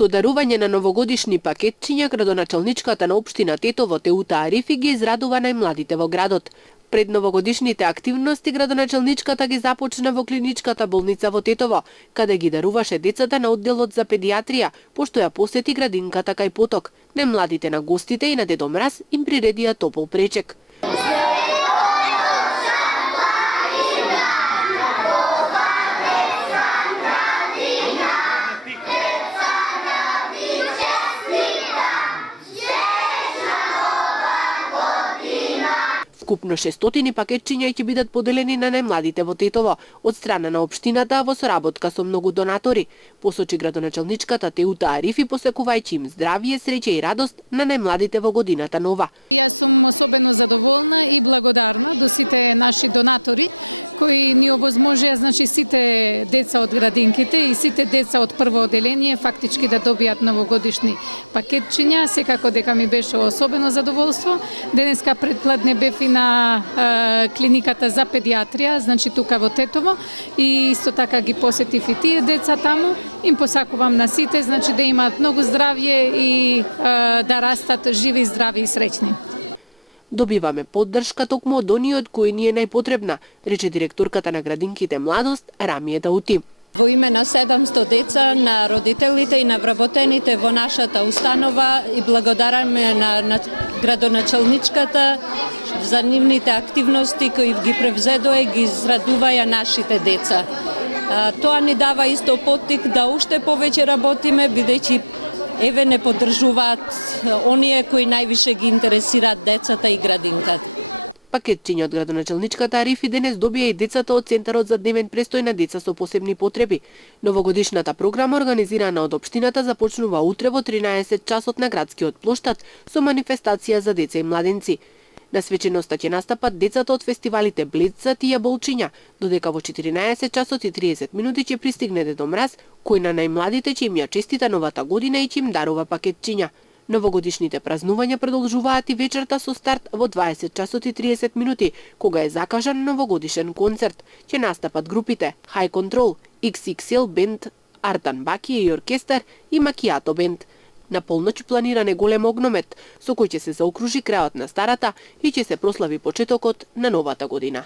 Со дарување на новогодишни пакетчиња, градоначалничката на општина Тетово Теута Арифи ги израдува најмладите во градот. Пред новогодишните активности градоначалничката ги започна во клиничката болница во Тетово, каде ги даруваше децата на одделот за педиатрија, пошто ја посети градинката кај поток. Најмладите на гостите и на Дедо Мраз им приредија топол пречек. Вкупно 600 пакетчиња ќе бидат поделени на најмладите во Тетово од страна на општината во соработка со многу донатори, посочи градоначалничката Теута Арифи, посекувајќи им здравје, среќа и радост на најмладите во годината нова. Јас сум особено задоволна и благодарна до сите наши донатори кои ни овозможија, значи, сите деца од градинките и сите деца од прво оделение фактички да добијат новогодишни пакетчиња. Секако дека ми беше особено задоволство. Денеска предпладне бев и на клиниката за педиатрија, значи тука во Тетово, и исто така ги посетив и тие деца таму. Им посакувам на сите, значи, да имаат многу здравје и да растат живи, здрави и среќни. Добиваме поддршка токму од ониот кој ни е најпотребна, рече директорката на градинките Младост Рамија Даути. Во име на 700 деца, на родителите и на вработените во нашата установа и благодараме на градоначалничката за нивните активности кои ги превзедоа и ги израдуваја нашите деца. Тоа ни дава исто поттик да уште повеќе работиме, бидејќи еве не поддржуваат оние кои највише ги интересираат децата и градинката. Пакетчиња од градоначалничката Арифи денес добија и децата од Центарот за дневен престој на деца со посебни потреби. Новогодишната програма, организирана од општината, започнува утре во 13 часот на градскиот плоштад со манифестација за деца и младенци. На свеченоста ќе настапат децата од фестивалите Блецат и Јаболчиња, додека во 14 часот и 30 минути ќе пристигне Дедо Мраз, кој на најмладите ќе им ја честита новата година и ќе им дарува пакетчиња. Новогодишните празнувања продолжуваат и вечерта со старт во 20 часот и 30 минути, кога е закажан новогодишен концерт. Ќе настапат групите High Control, XXL Band, Артан Бакија и оркестар и Макијато Бенд. На полноќ планиран е голем огномет, со кој ќе се заокружи крајот на старата и ќе се прослави почетокот на новата година.